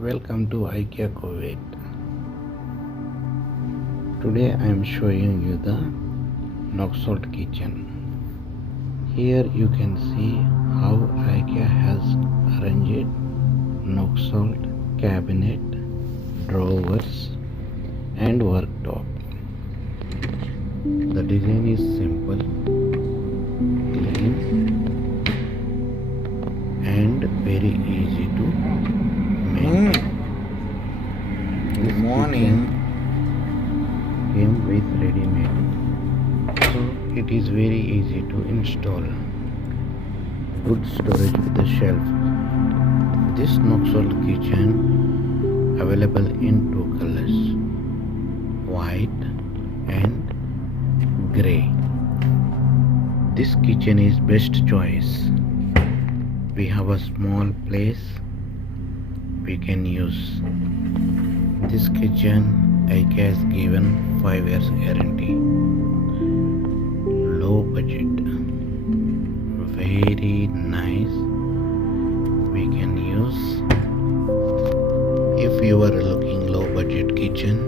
Welcome to IKEA Kuwait. Today I am showing you the Knoxalt kitchen. Here you can see how IKEA has arranged Knoxalt cabinet, drawers and worktop. The design is simple, clean and very easy to make. Good morning. Came with ready-made, so it is very easy to install. Good storage with the shelf. This Knoxalt kitchen available in two colors, white and grey. This kitchen is best choice. We have a small place we can use. This kitchen IKEA has given 5 years guarantee. Low budget, very nice. We can use. If you are looking low budget kitchen,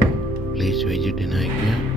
please visit in IKEA.